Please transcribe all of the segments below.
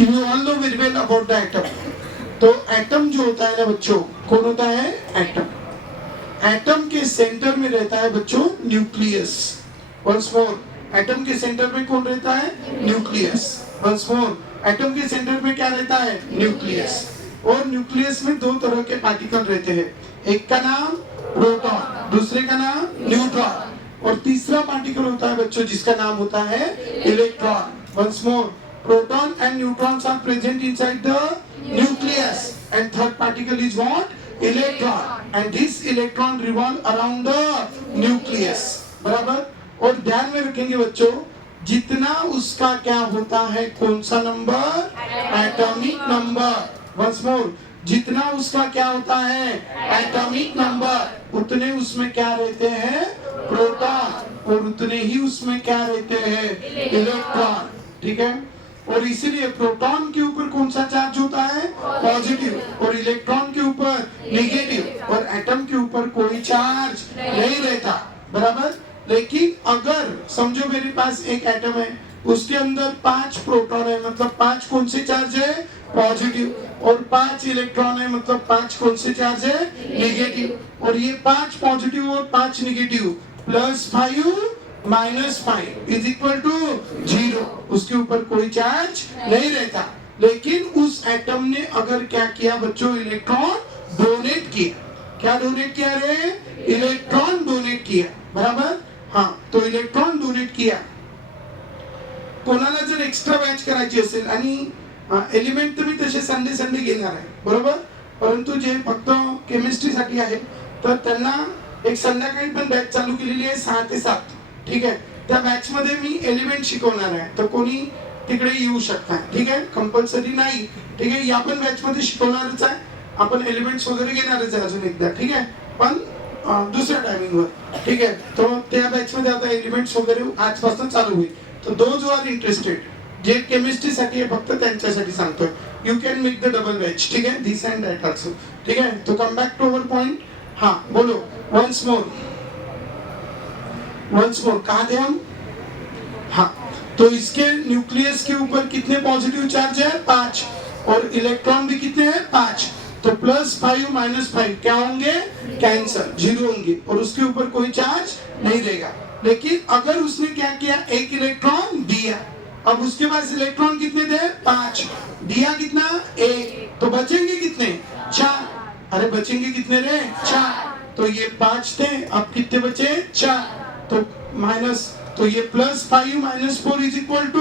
You all know very well about the atom. तो atom जो होता है ना बच्चों, कौन होता है? एटम। एटम के सेंटर में रहता है बच्चों न्यूक्लियस। वंस मोर, एटम के सेंटर में कौन रहता है? न्यूक्लियस। वंस मोर, एटम के सेंटर में क्या रहता है? न्यूक्लियस। और न्यूक्लियस में दो तरह के पार्टिकल रहते हैं, एक का नाम प्रोटॉन, दूसरे का नाम न्यूट्रॉन, और तीसरा पार्टिकल होता है बच्चों जिसका नाम होता है electron. Once more, proton and neutrons are present inside the nucleus, and third particle is what? Electron, and this electron revolve around the nucleus। बराबर? और ध्यान में रखेंगे बच्चों, जितना उसका क्या होता है, कौन सा नंबर? Atomic number. वंस मोर, जितना उसका क्या होता है? एटॉमिक नंबर, उतने उसमें क्या रहते हैं? प्रोटॉन, और उतने ही उसमें क्या रहते हैं? इलेक्ट्रॉन। ठीक है? और इसीलिए प्रोटॉन के ऊपर कौन सा चार्ज होता है? पॉजिटिव, और इलेक्ट्रॉन के ऊपर नेगेटिव, और एटम के ऊपर कोई चार्ज नहीं रहता। बराबर? लेकिन अगर समझो मेरे पास एक एटम है, उसके अंदर 5 प्रोटॉन है, मतलब 5 कौन से चार्ज है? पॉजिटिव, और 5 इलेक्ट्रॉन है, मतलब 5 कौन से चार्ज है? नेगेटिव, और ये 5 पॉजिटिव और 5 नेगेटिव, +5 -5 इज इक्वल टू 0। उसके ऊपर कोई चार्ज नहीं रहता। लेकिन उस एटम ने अगर क्या किया बच्चों? इलेक्ट्रॉन डोनेट किया। क्या डोनेट किया रे? इलेक्ट्रॉन डोनेट किया। बराबर? हाँ, तो इलेक्ट्रॉन डोनेट किया। कोणाला जर एक्स्ट्रा बॅच करायची असेल, आणि एलिमेंट तुम्ही तसे संडे संडे घेणार आहे, बरोबर? परंतु जे फक्त केमिस्ट्रीसाठी आहे, तर त्यांना एक संध्याकाळी पण बॅच चालू केलेली आहे 6 ते 7। ठीक आहे? त्या बॅच मध्ये मी एलिमेंट शिकवणार आहे, तर कोणी तिकडे येऊ शकता। ठीक आहे? कंपल्सरी नाही। ठीक आहे? या पण बॅच मध्ये शिकवणारच आहे आपण, एलिमेंट्स वगैरे घेणारच आहे अजून एकदा। ठीक आहे? पण दुसऱ्या टायमिंग वर। ठीक आहे? तो त्या बॅच मध्ये आता एलिमेंट्स वगैरे आजपासून चालू होईल। तो दोज आर इंटरेस्टेड, जे केमिस्ट्री साठी आहे फक्त त्यांच्यासाठी सांगतोय, you can make the double batch. ठीक आहे? This and that also. ठीक आहे? तो come back to our point. हाँ बोलो, वंस मोर, वंस मोर, कहा थे हम? हाँ, तो इसके न्यूक्लियस के ऊपर कितने पॉजिटिव चार्ज है? 5, और इलेक्ट्रॉन भी कितने हैं? 5। तो +5 -5 क्या होंगे? कैंसल, 0 होंगे, और उसके ऊपर कोई चार्ज नहीं रहेगा। लेकिन अगर उसने क्या किया? एक इलेक्ट्रॉन दिया, अब उसके पास इलेक्ट्रॉन कितने थे? 5, दिया कितना? 1, तो बचेंगे कितने? 4। अरे बचेंगे कितने रे? 4। तो ये 5 थे, अब कितने बचे? 4। तो माइनस, तो ये +5 -4 इज इक्वल टू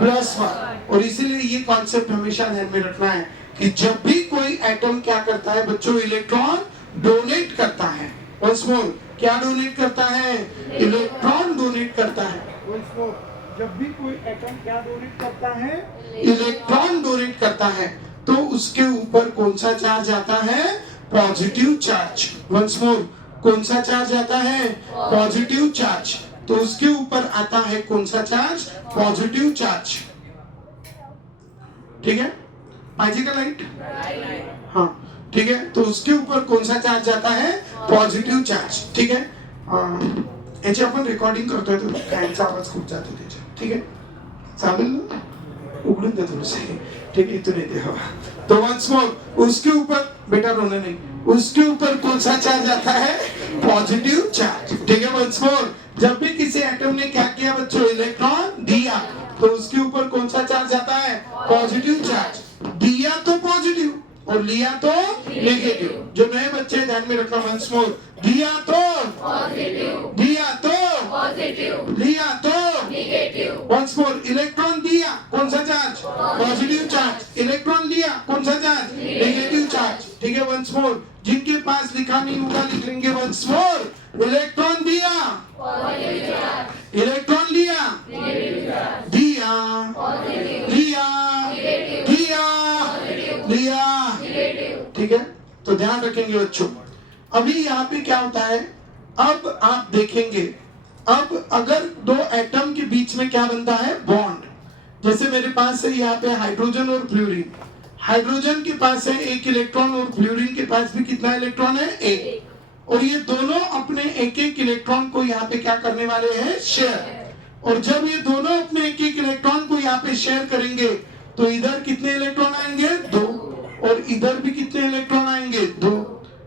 +1। और इसीलिए ये कॉन्सेप्ट हमेशा ध्यान में रखना है कि जब भी कोई एटम क्या करता है बच्चों? इलेक्ट्रॉन डोनेट करता है। वंस मोर, क्या डोनेट करता है? इलेक्ट्रॉन डोनेट करता है। वंस मोर, जब भी कोई एटम क्या डोनेट करता है? इलेक्ट्रॉन डोनेट करता है, तो उसके ऊपर कौन सा चार्ज आता है? Positive charge. वंस मोर, कौन सा चार्ज आता है? Positive charge. तो उसके ऊपर आता है कौन सा चार्ज? Positive charge. ठीक है? पाहिजे का लाइट? हाँ, ठीक है? तो उसके ऊपर कौन सा चार्ज आता है? Positive charge. ठीक है? याची आपण रेकॉर्डिंग करतोय, तो फॅनचा आवाज खूप जातो त्याच्यात। ठीक आहे? चालेल ना? उघडून दे थोडंसं। ठीक है? इथून येते हवा। तो वंस मोर, उसके ऊपर, बेटा रोना नहीं, उसके ऊपर कौन सा चार्ज आता है? Positive charge. ठीक है? वंस मोर, जब भी किसी एटम ने क्या किया बच्चों? इलेक्ट्रॉन दिया, तो उसके ऊपर कौन सा चार्ज आता है? Positive charge. दिया तो पॉजिटिव, और लिया तो नेगेटिव। जो नए बच्चे ध्यान में रखना, वंस मोर, दिया तो पॉजिटिव, दिया तो पॉजिटिव, लिया तो नेगेटिव। वंस मोर, इलेक्ट्रॉन दिया, कौन सा चार्ज? Positive charge. इलेक्ट्रॉन लिया, कौन सा चार्ज? Negative charge. ठीक है? वंस मोर, जिनके पास लिखा नहीं होगा लिख लेंगे। वंस मोर, इलेक्ट्रॉन दिया, इलेक्ट्रॉन लिया, दिया, लिया, दिया, लिया। ठीक है? तो ध्यान रखेंगे बच्चों। अभी यहाँ पे क्या होता है, अब आप देखेंगे, अब अगर दो एटम के बीच में क्या बनता है? बॉन्ड। जैसे मेरे पास है यहाँ पे हाइड्रोजन और फ्लोरीन। हाइड्रोजन के पास है 1 इलेक्ट्रॉन, और फ्लोरीन के पास भी कितना इलेक्ट्रॉन है? 1। और ये दोनों अपने एक एक इलेक्ट्रॉन को यहाँ पे क्या करने वाले हैं? शेयर। और जब ये दोनों अपने एक एक इलेक्ट्रॉन को यहाँ पे शेयर करेंगे, तो इधर कितने इलेक्ट्रॉन आएंगे? 2, और इधर भी कितने इलेक्ट्रॉन आएंगे? 2।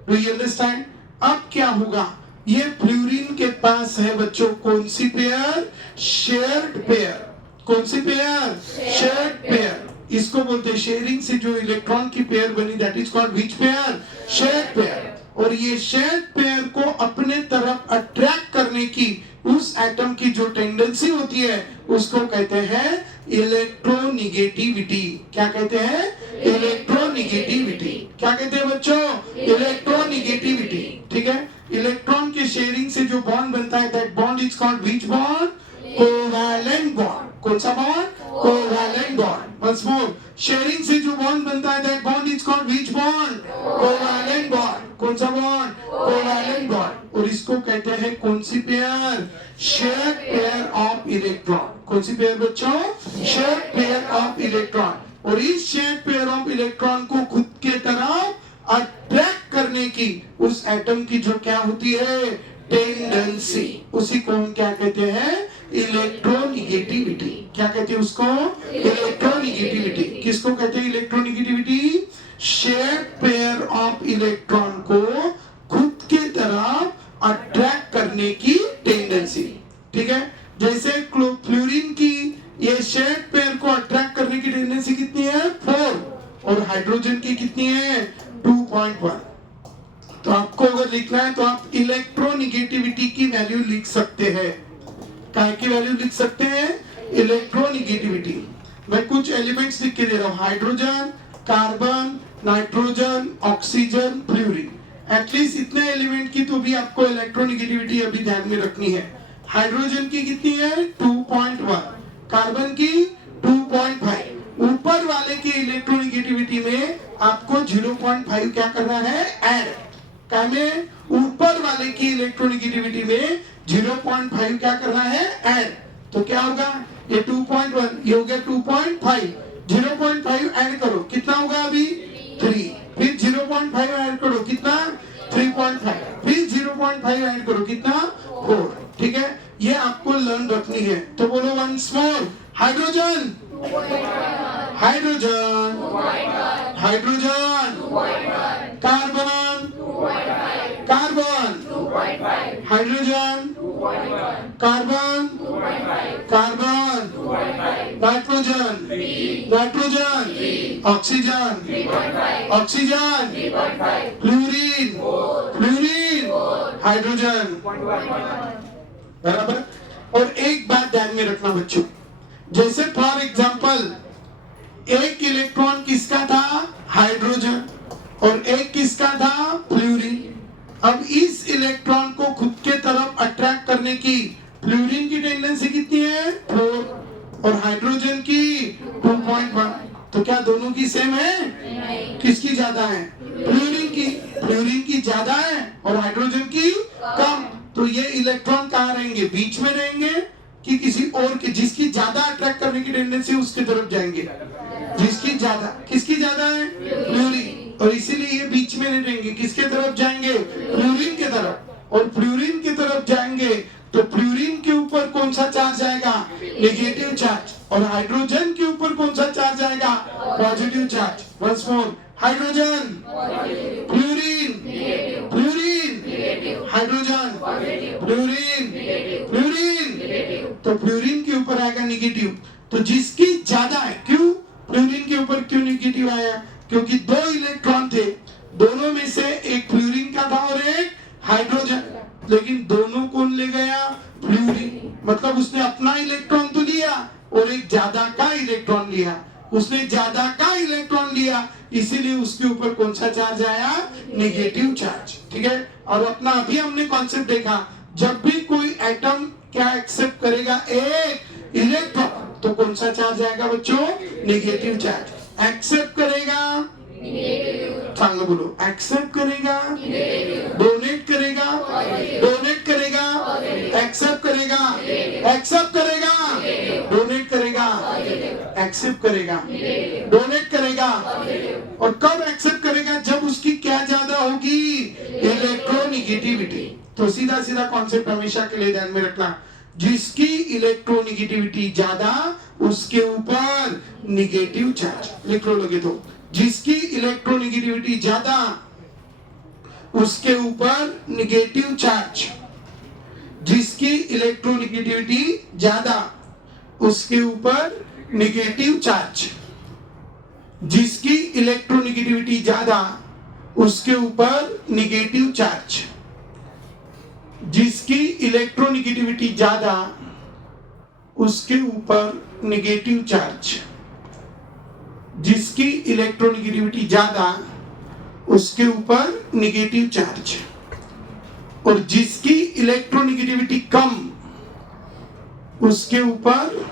Do you understand? अब क्या होगा, ये फ्लोरीन के पास है बच्चों कौन सी पेयर? Shared pair. कौन सी पेयर? Shared pair. इसको बोलते हैं शेयरिंग से जो इलेक्ट्रॉन की पेयर बनी, that is called which pair? Shared pair. और ये शेयर्ड पेयर को अपने तरफ अट्रैक्ट करने की उस एटम की जो टेंडेंसी होती है उसको कहते हैं इलेक्ट्रोनिगेटिविटी। क्या कहते हैं? इलेक्ट्रोनिगेटिविटी। क्या कहते हैं बच्चों? इलेक्ट्रोनिगेटिविटी। ठीक है, इलेक्ट्रॉन के शेयरिंग से जो बॉन्ड बनता है, that bond is called which bond? Covalent bond. कौन सा bond? Covalent bond. Once more, sharing से जो बॉन्ड बनता है, that bond is called which bond? Covalent bond. कौन सा बॉन्ड? Covalent bond. और इसको कहते हैं कौन सी pair? Shared pair of electron. कौन सी पेयर बच्चों? Shared pair of electron. और इस शेयर्ड पेयर ऑफ इलेक्ट्रॉन को खुद के तरफ अट्रैक्ट करने की उस एटम की जो क्या होती है? टेंडेंसी। उसी को हम क्या कहते हैं? इलेक्ट्रोनिगेटिविटी। क्या कहते हैं उसको? इलेक्ट्रोनिगेटिविटी। किसको कहते हैं electronegativity? Shared pair of electron को खुद के तरफ अट्रैक्ट करने की टेंडेंसी। ठीक है, जैसे फ्लोरीन की ये शेयर्ड पेयर को अट्रैक्ट करने की टेंडेंसी कितनी है? 4, और हाइड्रोजन की कितनी है? 2.1। तो आपको अगर लिखना है तो आप इलेक्ट्रोनिगेटिविटी की वैल्यू लिख सकते हैं। काय की वैल्यू लिख सकते हैं? इलेक्ट्रोनिगेटिविटी। मैं कुछ एलिमेंट्स लिख के दे रहा हूं, hydrogen, carbon, nitrogen, oxygen, fluorine. At least इतने एलिमेंट की तो भी आपको इलेक्ट्रोनिगेटिविटी अभी ध्यान में रखनी है। हाइड्रोजन की कितनी है? 2.1, कार्बन की 2.5। ऊपर वाले की इलेक्ट्रोनिगेटिविटी में आपको 0.5 क्या करना है? ऐड। क्या में? ऊपर वाले की इलेक्ट्रोनिगेटिविटी में 0.5 क्या करना है? ऐड। तो क्या होगा? ये 2.1, ये हो गया 2.5। 0.5 ऐड करो, कितना होगा अभी? 3। फिर 0.5 ऐड करो, कितना? 3.5। फिर 0.5 ऐड करो, कितना? 4। ठीक है, ये आपको लर्न रखनी है। तो बोलो once more, hydrogen, hydrogen, hydrogen, carbon, carbon, hydrogen, carbon, carbon, nitrogen, nitrogen, oxygen, oxygen, fluorine, fluorine, hydrogen. बराबर। और एक बात ध्यान में रखना बच्चों, जैसे फॉर एग्जांपल एक इलेक्ट्रॉन किसका था? हाइड्रोजन, और एक किसका था? फ्लोरीन। अब इस इलेक्ट्रॉन को खुद के तरफ अट्रैक्ट करने की फ्लोरीन की टेंडेंसी कितनी है? 4, और हाइड्रोजन की 2.1। तो क्या दोनों की सेम है? किसकी ज्यादा है? फ्लोरीन की। फ्लोरीन की ज्यादा है और हाइड्रोजन की कम। तो ये इलेक्ट्रॉन कहाँ रहेंगे? बीच में रहेंगे कि किसी और के, जिसकी ज्यादा अट्रैक्ट करने की टेंडेंसी उसकी तरफ जाएंगे? जिसकी ज्यादा। किसकी ज्यादा है? फ्लोरीन। और इसीलिए ये बीच में नहीं रहेंगे। किसके तरफ जाएंगे? फ्लोरीन के तरफ। और फ्लोरीन की तरफ जाएंगे तो फ्लोरीन के ऊपर कौन सा चार्ज आएगा? Negative charge. और हाइड्रोजन के ऊपर कौन सा चार्ज आएगा? Positive charge. Once more, hydrogen, fluorine, fluorine, hydrogen, fluorine, fluorine. तो फ्लोरीन के ऊपर आएगा नेगेटिव। तो जिसकी ज्यादा है, क्यों फ्लोरीन के ऊपर क्यों नेगेटिव आया? क्योंकि 2 इलेक्ट्रॉन थे, दोनों में से एक फ्लोरीन का था और एक हाइड्रोजन। लेकिन दोनों कौन ले गया? फ्लोरीन। मतलब उसने अपना इलेक्ट्रॉन तो लिया और एक ज्यादा का इलेक्ट्रॉन लिया। उसने ज्यादा का इलेक्ट्रॉन लिया, इसीलिए उसके ऊपर कौन सा चार्ज आया? Negative charge. ठीक है, और अपना अभी हमने कॉन्सेप्ट देखा, जब भी कोई एटम क्या एक्सेप्ट करेगा? एक इलेक्ट्रॉन, तो कौन सा चार्ज आएगा बच्चों? Negative charge. एक्सेप्ट करेगा, चांगला बोलो, एक्सेप्ट करेगा, डोनेट करेगा, डोनेट करेगा, एक्सेप्ट करेगा, एक्सेप्ट करेगा, डोनेट करेगा, एक्सेप्ट करेगा, डोनेट करेगा। और कब एक्सेप्ट करेगा? जब उसकी क्या ज्यादा होगी? इलेक्ट्रोनिगेटिविटी। तो सीधा सीधा कॉन्सेप्ट हमेशा के लिए ध्यान में रखना, जिसकी इलेक्ट्रोनिगेटिविटी ज्यादा उसके ऊपर निगेटिव चार्ज। लिख लो लगे तो, जिसकी इलेक्ट्रोनेगेटिविटी ज्यादा उसके ऊपर निगेटिव चार्ज, जिसकी इलेक्ट्रोनेगेटिविटी ज्यादा उसके ऊपर निगेटिव चार्ज, जिसकी इलेक्ट्रोनेगेटिविटी ज्यादा उसके ऊपर निगेटिव चार्ज, जिसकी इलेक्ट्रोनेगेटिविटी ज्यादा उसके ऊपर निगेटिव चार्ज, जिसकी इलेक्ट्रोनेगेटिविटी ज्यादा उसके ऊपर निगेटिव चार्ज, और जिसकी इलेक्ट्रोनेगेटिविटी कम उसके ऊपर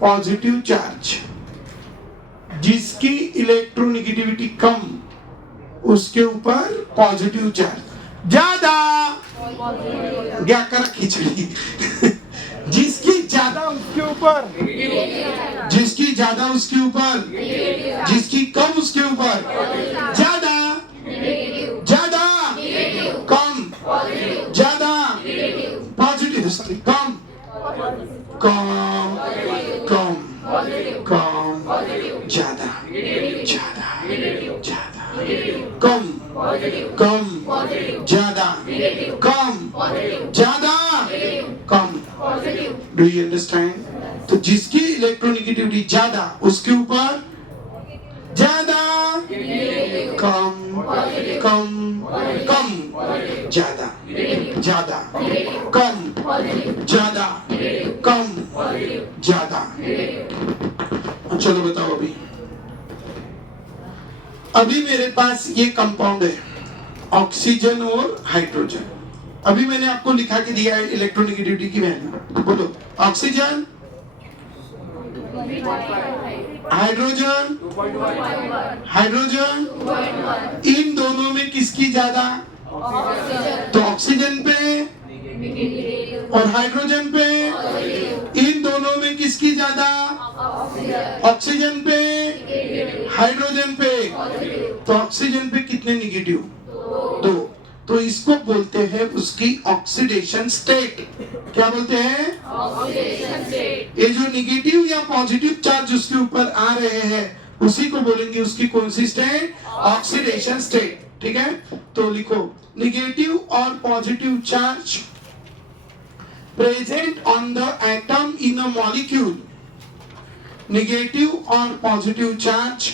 पॉजिटिव चार्ज, जिसकी इलेक्ट्रोनेगेटिविटी कम उसके ऊपर पॉजिटिव चार्ज। ज्यादा क्या कर खिचड़ी जिसकी ज्यादा उसके ऊपर, जिसकी ज्यादा उसके ऊपर, जिसकी कम उसके ऊपर, ज्यादा ज्यादा कम, ज्यादा पॉजिटिव, कम कम कम कम, ज्यादा ज्यादा ज्यादा, कम कम, ज्यादा कम, ज्यादा कम। Do you understand? तो जिसकी इलेक्ट्रोनेगेटिविटी ज्यादा उसके ऊपर ज्यादा, कम कम कम, ज्यादा ज्यादा कम, ज्यादा कम, ज्यादा। चलो बताओ, अभी मेरे पास ये कंपाउंड है ऑक्सीजन और हाइड्रोजन। अभी मैंने आपको लिखा के दिया है इलेक्ट्रोनेगेटिविटी की वैल्यू। बोलो, ऑक्सीजन, हाइड्रोजन, हाइड्रोजन, इन दोनों में किसकी ज्यादा? तो ऑक्सीजन पे और हाइड्रोजन पे, इन दोनों में किसकी ज्यादा? ऑक्सीजन पे, हाइड्रोजन पे। तो ऑक्सीजन पे कितने निगेटिव? 2। तो इसको बोलते हैं उसकी ऑक्सीडेशन स्टेट। क्या बोलते हैं? Oxidation state. ये जो निगेटिव या पॉजिटिव चार्ज उसके ऊपर आ रहे हैं उसी को बोलेंगे उसकी कौन सी स्टेट? Oxidation state. ठीक है, तो लिखो, निगेटिव और positive charge present on the atom in a molecule, negative or positive charge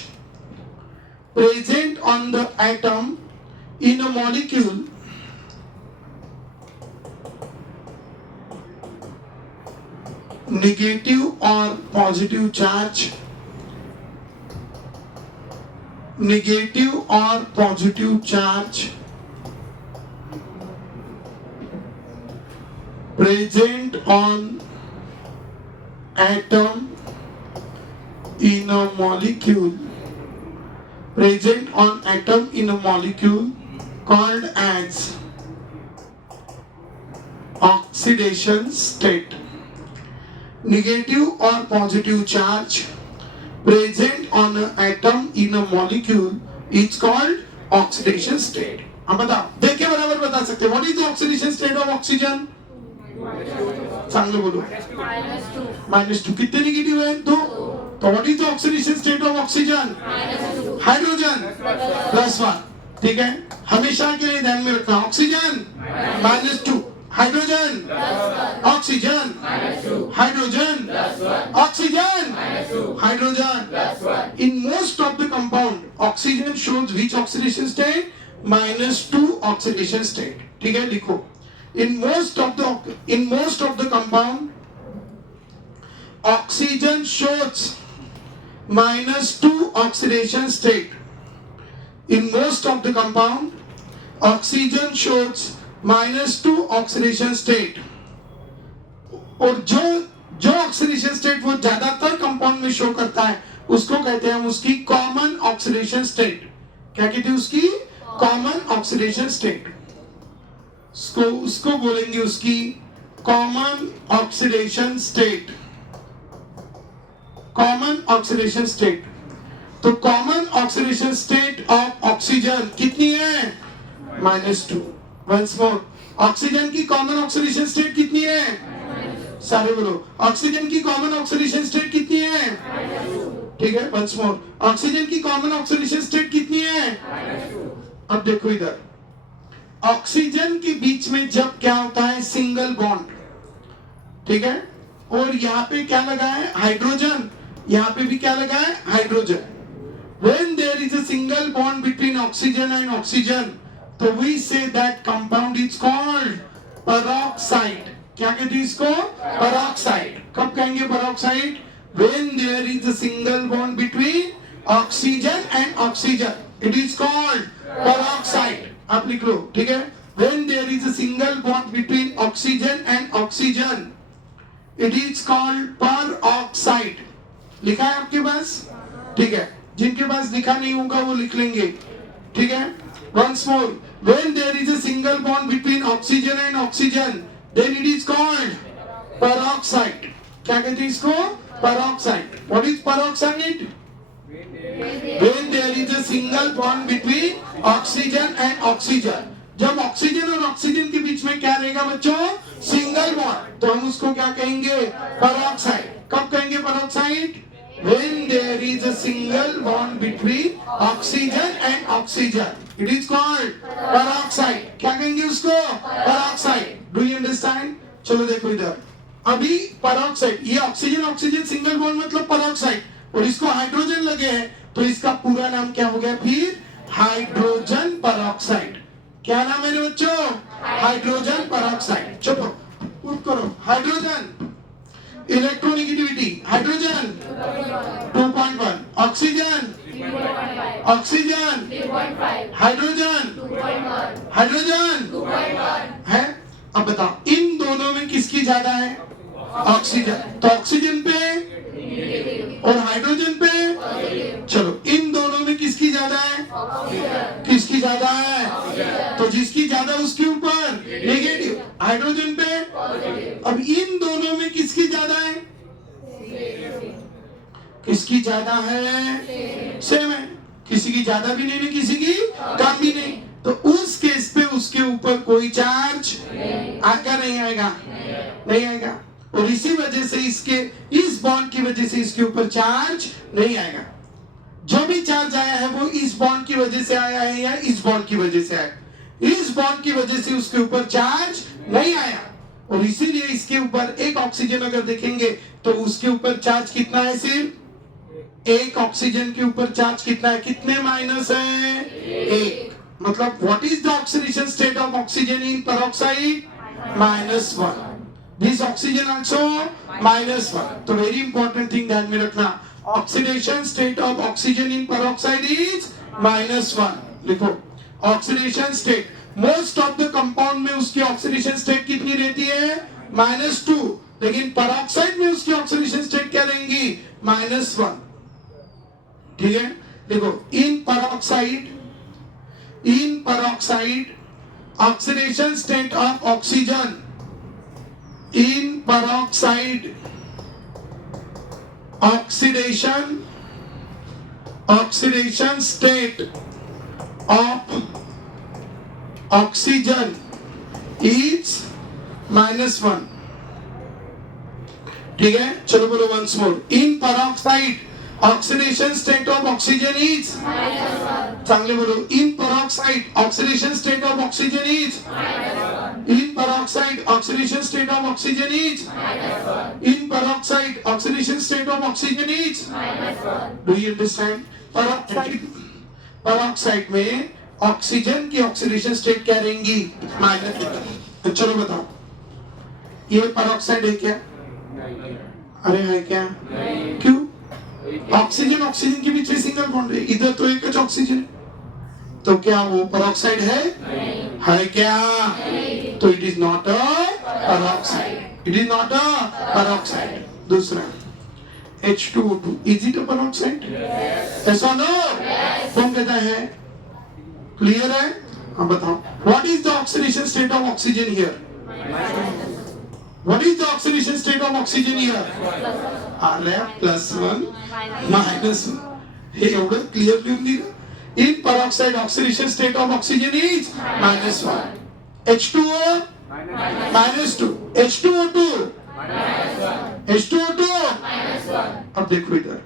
present on the atom in a molecule negative or positive charge, negative or positive charge present on atom in a molecule, present on atom in a molecule called as oxidation state. Negative or positive charge present on an atom in a molecule is called oxidation state. अब बताओ, देख के बराबर बता सकते हैं, what is the oxidation state of oxygen? चांगलं बोलो, -2। कितने निगेटिव है? 2। तो what is the oxidation state of oxygen? Hydrogen +1। ठीक है, हमेशा के लिए ध्यान में रखना, oxygen -2, hydrogen, oxygen, hydrogen, oxygen, hydrogen. In most of the compound oxygen shows which oxidation state? -2 oxidation state. ठीक है, लिखो, in most of the compound oxygen shows -2 oxidation state. In most of the compound oxygen shows -2 oxidation state. और जो oxidation state वो ज्यादातर compound में show करता है उसको कहते हैं हम उसकी कॉमन ऑक्सीडेशन स्टेट। क्या कहते हैं? उसकी कॉमन ऑक्सीडेशन स्टेट। उसको बोलेंगे उसकी common oxidation state. Common oxidation state. तो common oxidation state of oxygen कितनी है? -2। वंस मोर, ऑक्सीजन की कॉमन ऑक्सीडेशन स्टेट कितनी है? सारे बोलो, ऑक्सीजन की कॉमन ऑक्सीडेशन स्टेट कितनी है? ठीक है, वंस मोर, ऑक्सीजन की कॉमन ऑक्सीडेशन स्टेट कितनी है? अब देखो इधर, ऑक्सीजन के बीच में जब क्या होता है, सिंगल बॉन्ड, ठीक है, और यहाँ पे क्या लगा है, हाइड्रोजन, यहाँ पे भी क्या लगा है, hydrogen. When there is a single bond between oxygen and oxygen, तो we say that compound is called peroxide. क्या कहते हैं इसको? peroxide. कब कहेंगे peroxide? When there is a single bond between oxygen and oxygen, it is called peroxide. आप लिख लो, ठीक है? When there is a single bond between oxygen and oxygen, it is called peroxide. लिखा है आपके पास? ठीक है, जिनके पास लिखा नहीं होगा वो लिख लेंगे, ठीक है। Once more, when there is a single bond between oxygen and oxygen, then it is called peroxide. क्या कहते हैं इसको? Peroxide. What is peroxide? When there is a single bond between oxygen and oxygen. जब oxygen और oxygen के बीच में क्या रहेगा बच्चों? सिंगल बॉन्ड, तो हम उसको क्या कहेंगे? peroxide. कब कहेंगे peroxide? When there is a single bond between oxygen and oxygen, it is called peroxide. क्या कहेंगे उसको? peroxide. Do you understand? चलो देखो इधर, अभी peroxide, ये ऑक्सीजन ऑक्सीजन सिंगल बॉन्ड मतलब peroxide, और इसको हाइड्रोजन लगे हैं, तो इसका पूरा नाम क्या हो गया फिर? Hydrogen peroxide. क्या नाम है बच्चों? Hydrogen peroxide. चलो पुट करो, hydrogen, electronegativity, hydrogen 2.1, oxygen, oxygen, hydrogen, hydrogen है। अब बताओ इन दोनों में किसकी ज्यादा है? ऑक्सीजन, तो ऑक्सीजन पे और हाइड्रोजन पे, चलो इन दोनों में किसकी ज्यादा है? किसकी ज्यादा है? तो जिसकी ज्यादा उसके ऊपर नेगेटिव, हाइड्रोजन पे। अब इन दोनों में किसकी ज्यादा है? किसकी ज्यादा है? सेम है, किसी की ज्यादा भी नहीं, किसी की कम भी नहीं, तो उस केस पे उसके ऊपर कोई चार्ज आएगा नहीं आएगा? नहीं आएगा, और इसी वजह से इसके इस बॉन्ड की वजह से इसके ऊपर चार्ज नहीं आएगा। जो भी चार्ज आया है वो इस बॉन्ड की वजह से आया है या इस बॉन्ड की वजह से आया? इस बॉन्ड की वजह से उसके ऊपर चार्ज नहीं आया, और इसीलिए इसके ऊपर एक ऑक्सीजन अगर देखेंगे तो उसके ऊपर चार्ज कितना है? सिर्फ एक ऑक्सीजन के ऊपर चार्ज कितना है? कितने माइनस है? एक। मतलब what is the oxidation state of oxygen in peroxide? -1. This oxygen also -1. तो वेरी इंपॉर्टेंट थिंग ध्यान में रखना, oxidation state of oxygen in peroxide is -1. लिखो oxidation state, most of the compound में उसकी ऑक्सीडेशन स्टेट कितनी रहती है? -2, लेकिन पेरोक्साइड में उसकी ऑक्सीडेशन स्टेट क्या रहेंगी? -1. ठीक है, देखो in peroxide oxidation state of oxygen, in peroxide oxidation state of oxygen is -1. ठीक है, चलो बोलो once more, in peroxide oxidation state of oxygen is -1. चांगले बोलो, in peroxide oxidation state of oxygen is -1. in peroxide oxidation state of oxygen is -1. in peroxide oxidation state of oxygen is -1. do you understand? peroxide में oxygen की oxidation state क्या रहेंगी? -1. चलो बताओ ये peroxide है क्या? अरे है क्या? क्यों? ऑक्सीजन ऑक्सीजन के बीच में सिंगल बॉन्ड है, इधर तो एक ऑक्सीजन है, तो क्या वो पेरोक्साइड है? है क्या? तो it is not a peroxide, it is not a peroxide. दूसरा H2O2, is it a peroxide? Yes और नो? कौन कहता है? क्लियर है? अब बताओ what is the oxidation state of oxygen here? What is the oxidation state of oxygen here? +1 -1. हे एवढं clearly लिहून दिलं. In peroxide oxidation state of oxygen is -1. H2O -2. H2O2 -1. H2O2 -1. अब देखो इधर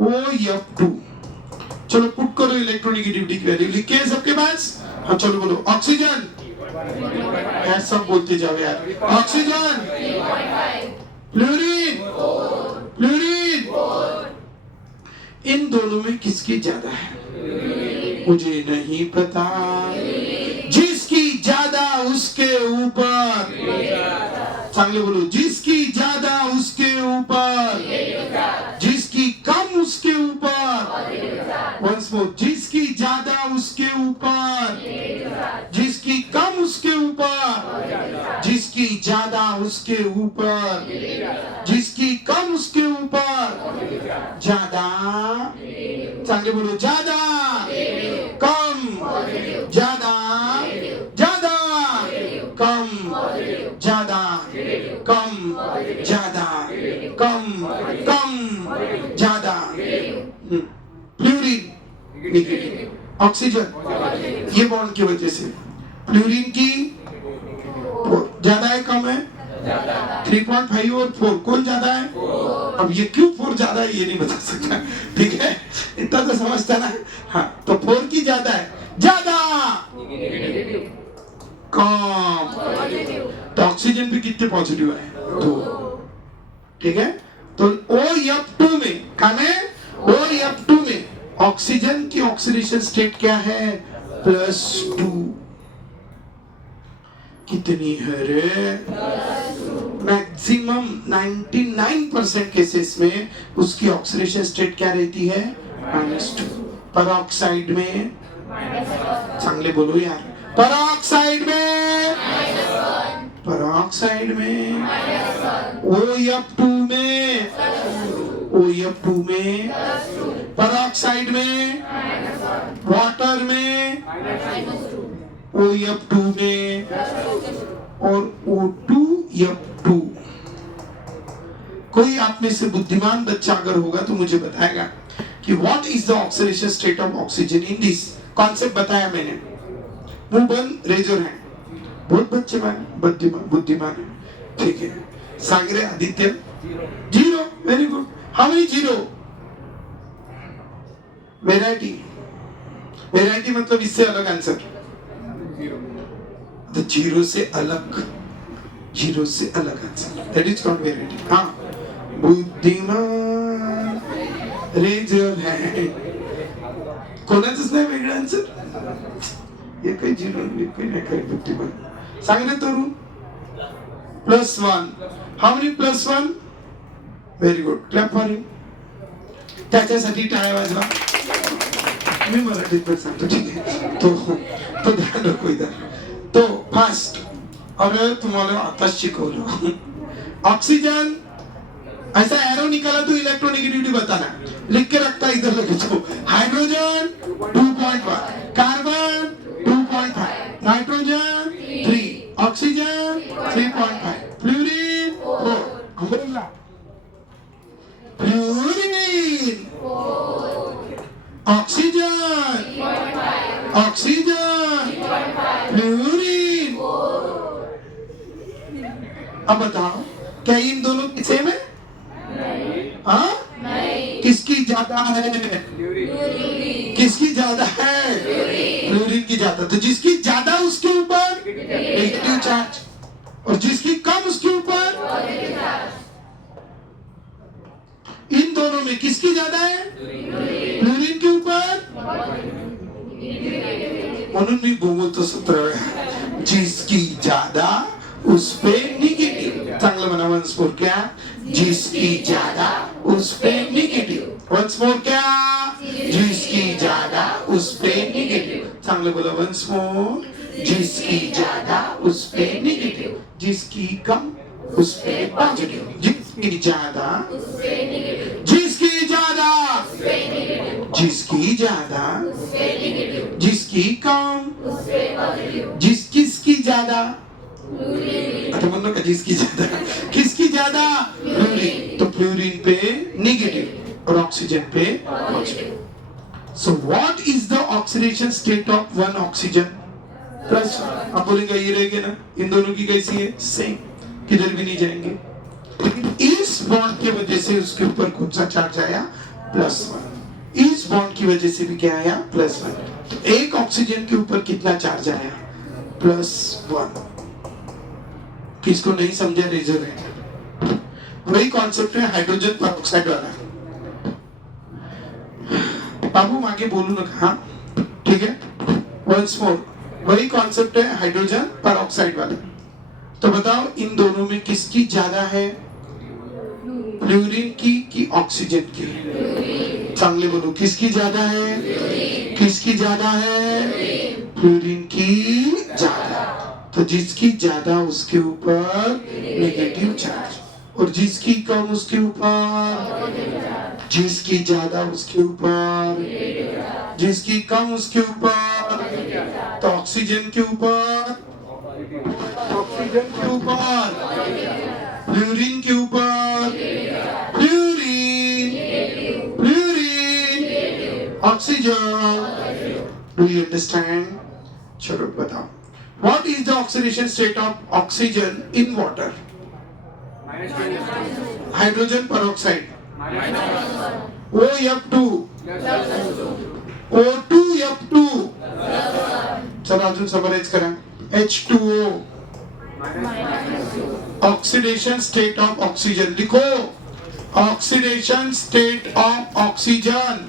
OF2। चलो पुट करो इलेक्ट्रोनेगेटिविटी की वैल्यू, लिख के है सबके पास? हाँ चलो बोलो। ऑक्सीजन, यार सब बोलते जाओ यार। ऑक्सीजन, फ्लोरीन, फ्लोरीन, इन दोनों में किसकी ज्यादा है? मुझे नहीं पता। जिसकी ज्यादा उसके ऊपर, चांगले बोलो, जिसकी ज्यादा उसके ऊपर, जिसकी कम उसके ऊपर। वंस मोर, जिसकी ज्यादा उसके ऊपर, जिसकी कम उसके ऊपर, जिसकी ज्यादा उसके ऊपर, जिसकी कम उसके ऊपर, ज्यादा, चांगले बोलो, ज्यादा, कम, ज्यादा, ज्यादा, कम, ज्यादा, कम, ज्यादा, कम, कम, ज्यादा। फ्लोरीन नेगेटिव, ऑक्सीजन ये बॉन्ड की वजह से। फ्लोरीन की ज्यादा है कम है? 3.5 और 4 कौन ज्यादा है? अब ये क्यों 4 ज्यादा है ये नहीं बता सकता, ठीक है, इतना तो समझता ना। हाँ तो 4 की ज्यादा है, ज्यादा, कम, तो ऑक्सीजन पे कितने पॉजिटिव है? 2, ठीक है। तो OF2 में कम है, OF2 में ऑक्सीजन की ऑक्सीडेशन स्टेट क्या है? +2। कितनी है रे? मैक्सिमम 99% केसेस में उसकी ऑक्सीडेशन स्टेट क्या रहती है? -2। पेरोक्साइड में, चांगले बोलो यार, पेरोक्साइड में, पेरोक्साइड में, OF2 में, OF2 में, पेरोक्साइड में, वाटर में, OF2 में, और O2F2। कोई आप में से बुद्धिमान बच्चा अगर होगा तो मुझे बताएगा कि what is the oxidation state of oxygen in this concept बताया मैंने। मुंह बंद, रेजर है, बहुत बच्चे बुद्धिमान है, ठीक है। Sagare Aditya 0, very good. How many 0? Variety, variety मतलब इससे अलग आंसर, तो 0 से अलग, 0 से अलग answer, that is called variety. हाँ बुद्धिमान रेजर है, कोणाचंच नाही वेगळं आन्सर, ये काही 0 काही नाही, काही बुद्धिमान सांगले तरुण। +1, how many +1? Very good, clap for him, त्याच्यासाठी टाळ्या वाजवा। मी मराठीत पण सांगतो, ठीक आहे, तो ध्यान रखो इधर। तो फास्ट, अरे तुम्हाला आता शिकवलं। ऑक्सीजन ऐसा एरो निकाला तो इलेक्ट्रोनेगेटिविटी बताना, लिख के रखता इधर लगे तो। Hydrogen 2.1, carbon 2.5, nitrogen 3, oxygen 3.5, fluorine 4, fluorine, oxygen, oxygen, fluorine. अब बताओ क्या इन दोनों सेम है? हाँ? किसकी ज्यादा है? किसकी ज्यादा है? फ्लोरीन की ज्यादा। तो जिसकी ज्यादा उसके ऊपर नेगेटिव चार्ज, और जिसकी कम उसके ऊपर, इन दोनों में किसकी ज्यादा है? फ्लोरीन के ऊपर। म्हणून मी बोलतो सूत्र, जिसकी ज्यादा उस पे निगेटिव। चांगलं म्हणा वन्स मोर, क्या? जिसकी ज्यादा उस पे निगेटिव। वन्स मोर, क्या? जिसकी ज्यादा उस पे निगेटिव। चांगलं बोला वन्स मोर, जिसकी ज्यादा उस पे निगेटिव, जिसकी कम उस पे पॉजिटिव, जिसकी ज्यादा उस पे निगेटिव, जिसकी ज्यादा उस पे निगेटिव, जिसकी ज्यादा उस पे निगेटिव, जिसकी कम उस पे पॉजिटिव, किसकी ज्यादा? अच्छा बोलना का जिसकी ज्यादा, किसकी ज्यादा? फ्लोरीन। तो फ्लोरीन पे नेगेटिव और ऑक्सीजन पे positive. So what is the oxidation state of one oxygen? Plus. अब बोलेंगे ये रहेगा ना, इन दोनों की कैसी है? सेम, किधर भी नहीं जाएंगे। लेकिन इस बॉन्ड की वजह से उसके ऊपर कौन सा चार्ज आया? +1। इस बॉन्ड की वजह से भी क्या आया +1। एक ऑक्सीजन के ऊपर कितना चार्ज आया +1। किसको नहीं समझा रेजर है, वही कॉन्सेप्ट है हाइड्रोजन परऑक्साइड वाला। बाबू मागे बोलू नका, हाँ ठीक है, वंस मोर वही कॉन्सेप्ट है हाइड्रोजन परऑक्साइड वाला। तो बताओ इन दोनों में किसकी ज्यादा है, फ्लोरीन की कि ऑक्सीजन की? चांगले बोलो, किसकी ज्यादा है? किसकी ज्यादा है? फ्लोरीन की ज्यादा। तो जिसकी ज्यादा उसके ऊपर नेगेटिव चार्ज, और जिसकी कम उसके ऊपर, जिसकी ज्यादा उसके ऊपर, जिसकी कम उसके ऊपर। तो ऑक्सीजन के ऊपर, ऑक्सीजन के ऊपर, फ्लोरीन के ऊपर, fluorine, fluorine, oxygen. Do you understand? चलो बताओ, what is the oxidation state of oxygen in water? Hydrogen peroxide OF2, O2F2। चला अजून समराइज करा, H2O। Oxidation state of oxygen लिखो, oxidation state of oxygen,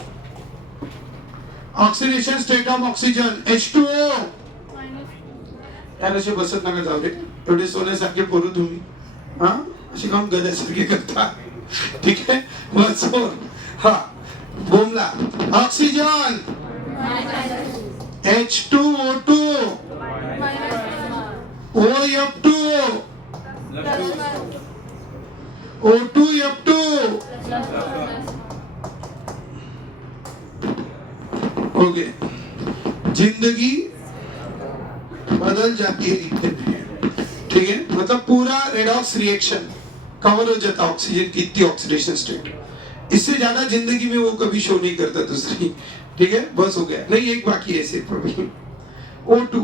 oxidation state of oxygen H2O। यार असे बसत नका जाऊ रे, एवढे सोन्यासारखे पोरू तुम्ही, हा असे काम गद्यासारखे करता, ठीक है? वन्स मोर, हा Bumla, oxygen H2O2, OF2, O2F2। हो गए, जिंदगी बदल जाती है लिखने में, ठीक है? मतलब पूरा रेडॉक्स रिएक्शन कवर हो जाता ऑक्सीजन की इतनी ऑक्सीडेशन स्टेट। इससे ज्यादा जिंदगी में वो कभी शो नहीं करता दूसरी, ठीक है? बस हो गया। नहीं, एक बाकी है सिर्फ अभी, O2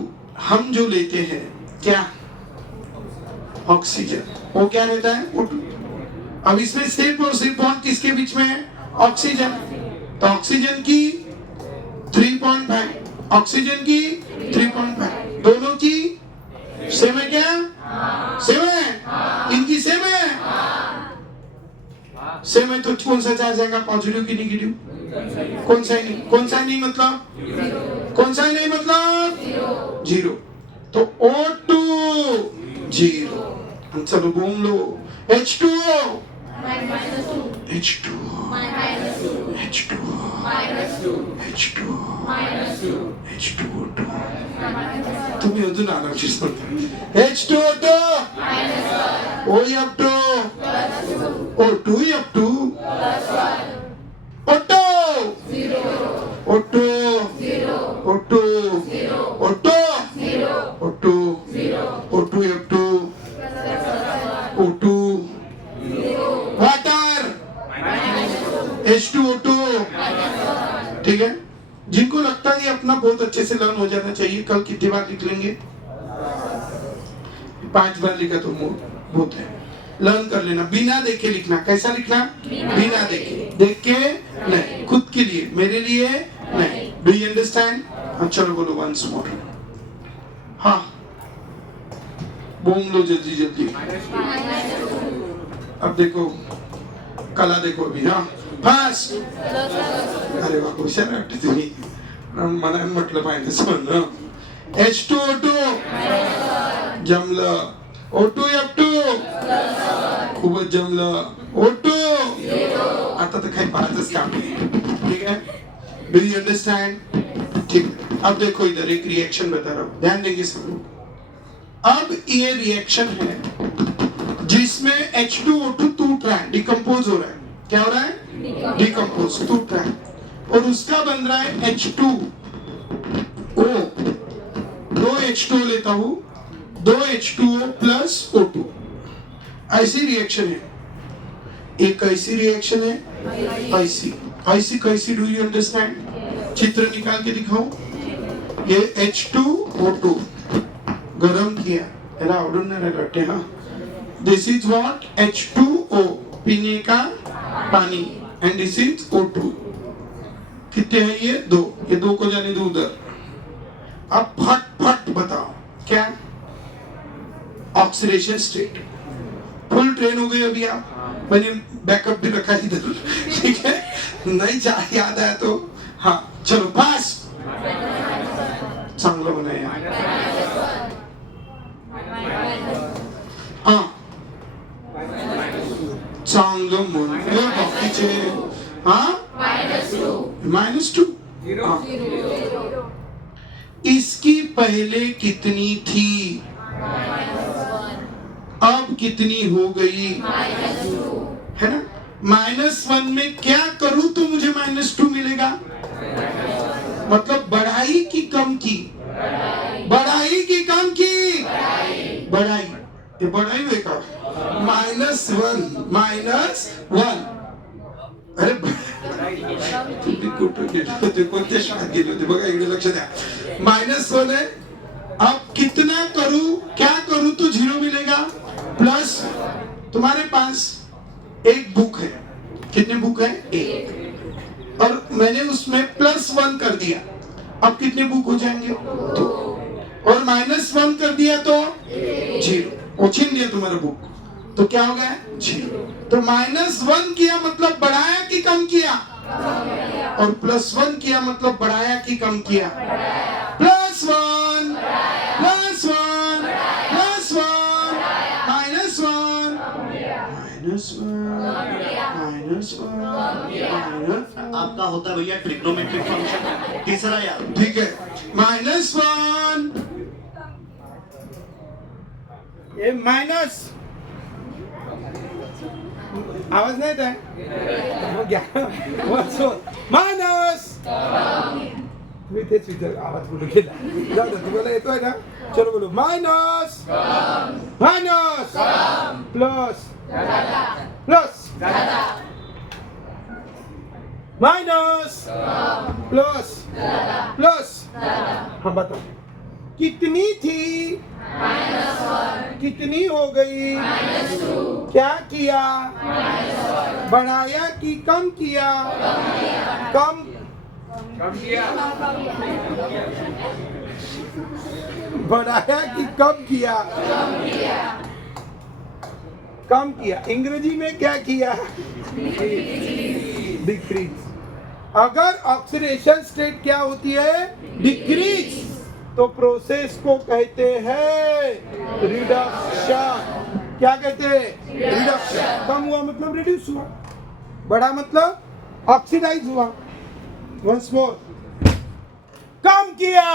हम जो लेते हैं क्या, ऑक्सीजन, वो क्या रहता है O2। अब इसमें सिर्फ और सिर्फ बॉन्ड किसके बीच में है, ऑक्सीजन। तो ऑक्सीजन की 3.5, ऑक्सीजन की 3.5, दोनों की सेम है क्या? सेम है, इनकी सेम है, सेम है। तो कौन सा चार्ज आएगा, पॉजिटिव की नेगेटिव? कौन सा नहीं, कौन सा नहीं मतलब, कौन सा नहीं मतलब जीरो। तो O2 जीरो। चलो घूम लो, H2O, H2O, H2O, H2O, H2O2। तुम्ही अजून आरामशीर सांगता, H2O2, OF2, O2F2, O2, O2, O2, O2, O2F2, O2, water H2O2, ठीक है? जिनको लगता है ये अपना बहुत अच्छे से लर्न हो जाना चाहिए, कल कितनी बार लिख लेंगे? 5 बार लिखा तो बहुत है। लर्न कर लेना, बिना देखे लिखना। कैसा लिखना? बिना देखे, देख के नहीं, खुद के लिए, मेरे लिए नहीं। Do you understand? चलो बोलो वंस मोर, हाँ बोल लो जल्दी जल्दी। अब देखो, कला देखो अभी, हाँ फास्ट। अरे वाह, हुशार वाटते तुम्ही, मला म्हटलं पाहिजे समजलं। H2O2 जमलं, O2F2 खूपच जमलं, O2 आता तर काही पाचच काम आहे, ठीक है? Do you understand? ठीक है। अब देखो इधर एक रिएक्शन बता रहा हूँ, ध्यान देंगे सब लोग। अब ये रिएक्शन है जिसमें H2O2 टूट रहा है, डिकम्पोज हो रहा है। क्या हो रहा है? डिकम्पोज, टूट रहा है, और उसका बन रहा है H2O। 2 H2O लेता हूं, 2 H2O प्लस O2, ऐसी रिएक्शन है। एक ऐसी रिएक्शन है, ऐसी ऐसी कैसी? Do you understand? चित्र निकाल के दिखाओ। ये H2O2 गरम किया, याला आवडून नाही राहिलं, हाँ। This is what? H2O, पीने का पानी, एंड दिस इज O2। कितने हैं ये? 2। ये 2 को जाने दो उधर। अब फट फट बताओ क्या? Oxidation state. फुल ट्रेन हो गई अभी आप। मैंने बैकअप भी रखा इधर, ठीक है? नहीं याद आया तो हाँ चलो पास। चांगलं बनाया। हाँ चांगलं म्हणून बाकीचे हाँ -2। हाँ। इसकी पहले कितनी थी? अब कितनी हो गई? है ना? -1 में क्या करूं तो मुझे -2 मिलेगा? मतलब बढ़ाई की कम की? बढ़ाई की कम की? बढ़ाई। ये बढ़ाई हुए का -1 अरे तुम्ही कुठं गेले होते? कोणत्या शाळेत गेले होते? बघा इकडे लक्ष द्या। -1 है। अब कितना करूं, क्या करूं तो 0 मिलेगा। प्लस तुम्हारे पास एक बुक है। कितने बुक है? 1। और मैंने उसमें +1 कर दिया। अब कितने बुक हो जाएंगे? 2। और -1 कर दिया तो 0। वो छीन लिया तुम्हारा बुक तो क्या हो गया? 0। तो -1 किया मतलब बढ़ाया कि कम किया? और +1 किया मतलब बढ़ाया कि कम किया? +1 +1 -1 आपका होता है भैया ट्रिग्नोमेट्रिक फंक्शन। तीसरा यार ठीक है। -1 ये माइनस आवाज नाही येत मायनस। तुम्ही तेच विचार आवाज कुठे गेला? जाऊ दे, तुम्हाला येतोय ना? चलो बोलो minus minus plus plus minus plus plus. हाँ बताओ कितनी थी? कितनी हो गई? क्या किया? बढ़ाया कि कम किया? कम किया। बढ़ाया कि कम किया? कम किया। अंग्रेजी में क्या किया? डिक्रीज। अगर ऑक्सीडेशन स्टेट क्या होती है? डिक्रीज। तो प्रोसेस को कहते हैं रिडक्शन। क्या कहते हैं? रिडक्शन। कम हुआ मतलब रिड्यूस हुआ, बढ़ा मतलब ऑक्सीडाइज हुआ। वंस मोर, कम किया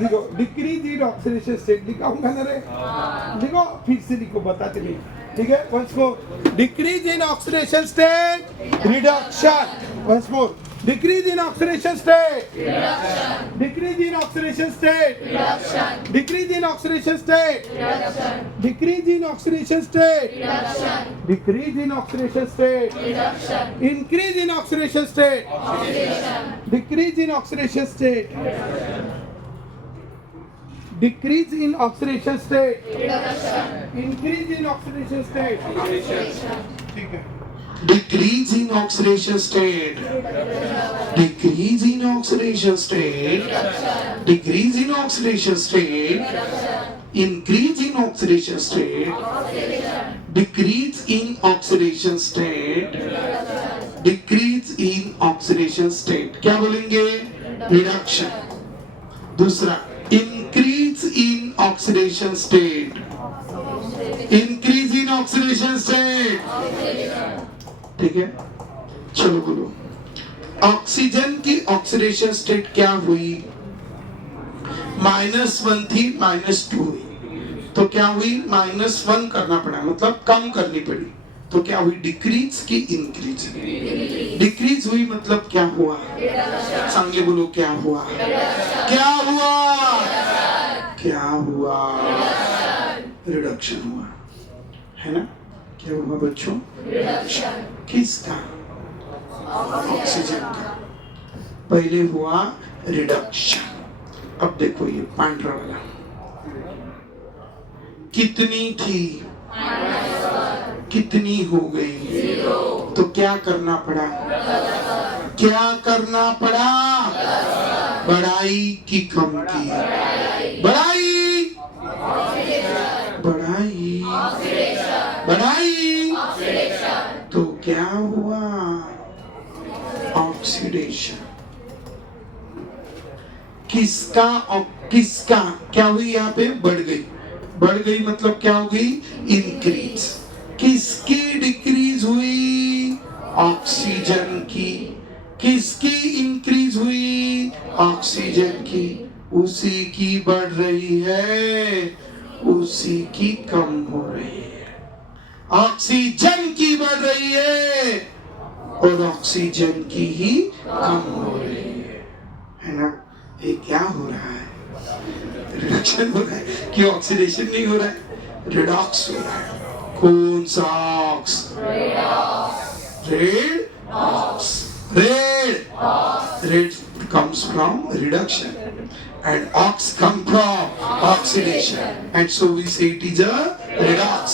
लिखो डिक्रीज इन ऑक्सीडेशन स्टेट। लिखाऊंगा ना रे? लिखो फिर से लिखो, बताते नहीं, ठीक है? Once more, decrease in oxidation state reduction. Once more, decrease in oxidation state, reduction. Decrease in oxidation state, reduction. Decrease in oxidation state, reduction. Decrease in oxidation state, reduction. Decrease in oxidation state, reduction. Increase in oxidation state, oxidation. Decrease in oxidation state, decrease in oxidation state, reduction. Increase in oxidation state, oxidation. ठीक है। Decrease in oxidation state. Decrease in oxidation state. Decrease in oxidation state. Increase in oxidation state. Decrease in oxidation state. Decrease in oxidation state. क्या बोलेंगे? Reduction. दूसरा, increase in oxidation state. Increase in oxidation state. ठीक है, चलो बोलो। Oxygen की oxidation state क्या हुई? -1 थी, -2 हुई। तो क्या हुई? -1 करना पड़ा, मतलब कम करनी पड़ी। तो क्या हुई? डिक्रीज की इंक्रीज? डिक्रीज हुई मतलब क्या हुआ? सांगे बोलो, क्या हुआ? क्या हुआ? क्या हुआ? रिडक्शन हुआ, है ना? क्या हुआ बच्चों? रिडक्शन। किसका? ऑक्सीजन का। पहले हुआ रिडक्शन। अब देखो ये पांड्रा वाला, कितनी थी? कितनी हो गई? तो क्या करना पड़ा? क्या करना पड़ा? बढ़ाई कि कम की? बढ़ाई, बढ़ाई, बढ़ाई। तो क्या हुआ? ऑक्सीडेशन। किसका किसका क्या हुई? यहाँ पे बढ़ गई। बढ़ गई मतलब क्या हो गई? इंक्रीज। किसकी डिक्रीज हुई? ऑक्सीजन की। किसकी इंक्रीज हुई? ऑक्सीजन की। उसी की बढ़ रही है, उसी की कम हो रही है। ऑक्सीजन की बढ़ रही है और ऑक्सीजन की ही कम हो रही है ना? ये क्या हो रहा है? रिडक्शन हो रहा है कि ऑक्सीडेशन नहीं हो रहा है? रिडॉक्स हो रहा है। कौन सा ox? Redox. Red comes from reduction and ox come from oxidation, and so we say it is a redox.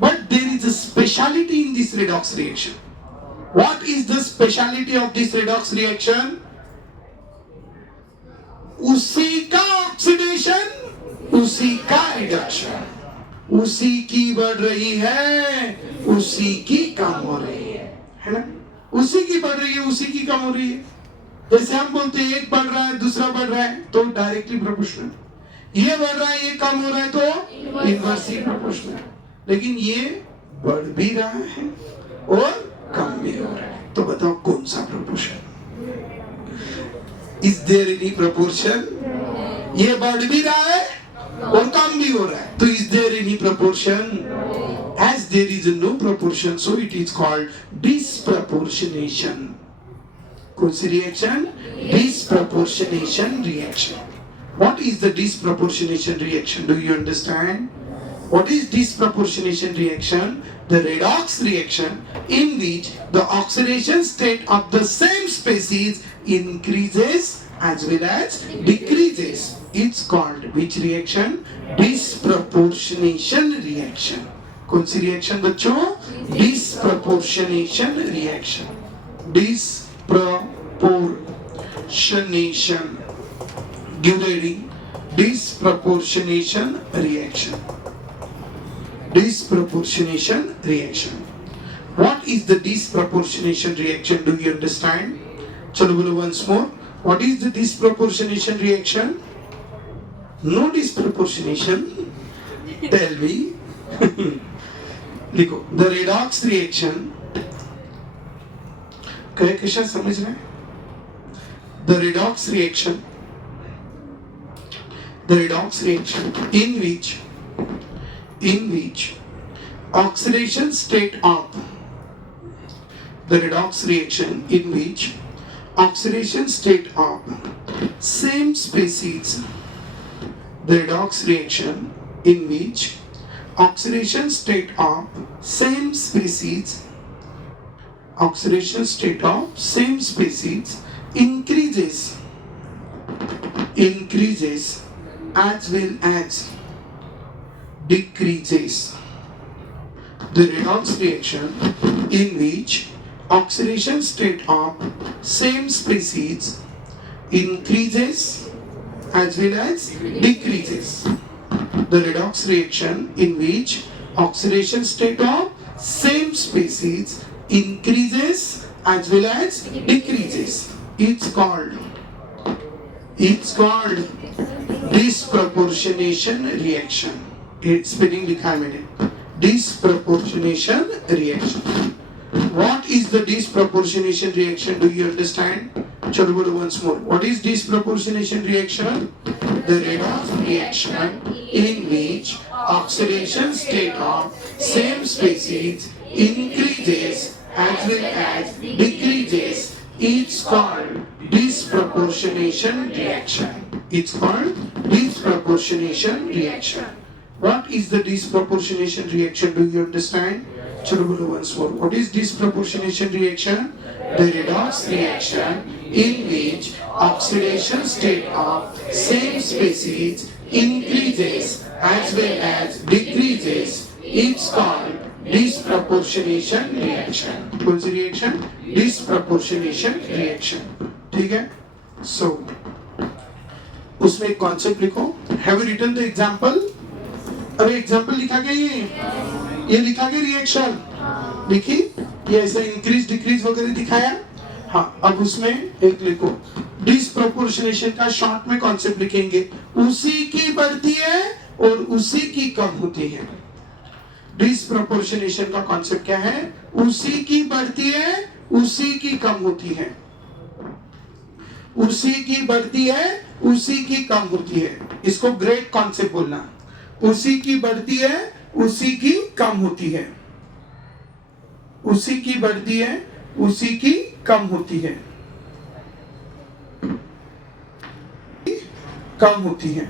But there is a speciality in this redox reaction. What is the speciality of this redox reaction? उसी का oxidation, उसी का reduction. उसी की बढ़ रही है, उसी की कम हो रही है ना? उसी की बढ़ रही है, उसी की कम हो रही है। जैसे हम बोलते हैं एक बढ़ रहा है दूसरा बढ़ रहा है तो डायरेक्टली प्रोपोर्शनल, ये बढ़ रहा है ये कम हो रहा है तो इनवर्सली प्रोपोर्शनल। लेकिन ये बढ़ भी रहा है और कम भी हो रहा है, तो बताओ कौन सा proportion? Is there any proportion? ये बढ़ भी रहा है और कम भी हो रहा है, तो is there any proportion? As there is no proportion, so it is called disproportionation. कौन सी reaction? Disproportionation reaction. What is the disproportionation reaction? Do you understand? What is disproportionation reaction? The redox reaction in which the oxidation state of the same species increases as well as decreases. It's called which reaction? Disproportionation reaction. कौन सी reaction बच्चों? Disproportionation reaction. Disproportionation. Give the reading. Disproportionation reaction. Disproportionation reaction. What is the disproportionation reaction? Do you understand? चलो बोलो once more. What is the disproportionation reaction? No disproportionation. Tell me. लिखो the redox reaction. कैसा समझ रहे हैं? The redox reaction. The redox reaction in which oxidation state of the redox reaction in which oxidation state of same species, the redox reaction in which oxidation state of same species, oxidation state of same species increases as well as decreases. The redox reaction in which oxidation state of same species increases as well as decreases. The redox reaction in which oxidation state of same species increases as well as decreases. It's called disproportionation reaction. Spelling लिखा है मैंने. Disproportionation reaction. What is the disproportionation reaction? Do you understand? चलो बोलो once more. What is disproportionation reaction? The redox reaction in which oxidation state of same species increases as well as decreases. It's called disproportionation reaction. It's called disproportionation reaction. What is the disproportionation reaction? Do you understand? चलो बोलो once more. What is disproportionation reaction? The redox reaction in which oxidation state of same species increases as well as decreases. It's called disproportionation reaction. कौन सी reaction? Disproportionation reaction. ठीक है, सो उसमें एक concept लिखो। Have you written the example? अरे example लिखा गया, ये लिखा गया रिएक्शन लिखी, ये ऐसा इंक्रीज डिक्रीज वगैरह दिखाया। हाँ, अब उसमें एक लिखो, डिसप्रोपोर्शनेशन का शॉर्ट में कॉन्सेप्ट लिखेंगे, उसी की बढ़ती है और उसी की कम होती है। डिसप्रोपोर्शनेशन का कॉन्सेप्ट क्या है? उसी की बढ़ती है, उसी की कम होती है। उसी की बढ़ती है, उसी की कम होती है। इसको ग्रेट कॉन्सेप्ट बोलना। उसी की बढ़ती है, उसी की कम होती है। उसी की बढ़ती है, उसी की कम होती है, कम होती है।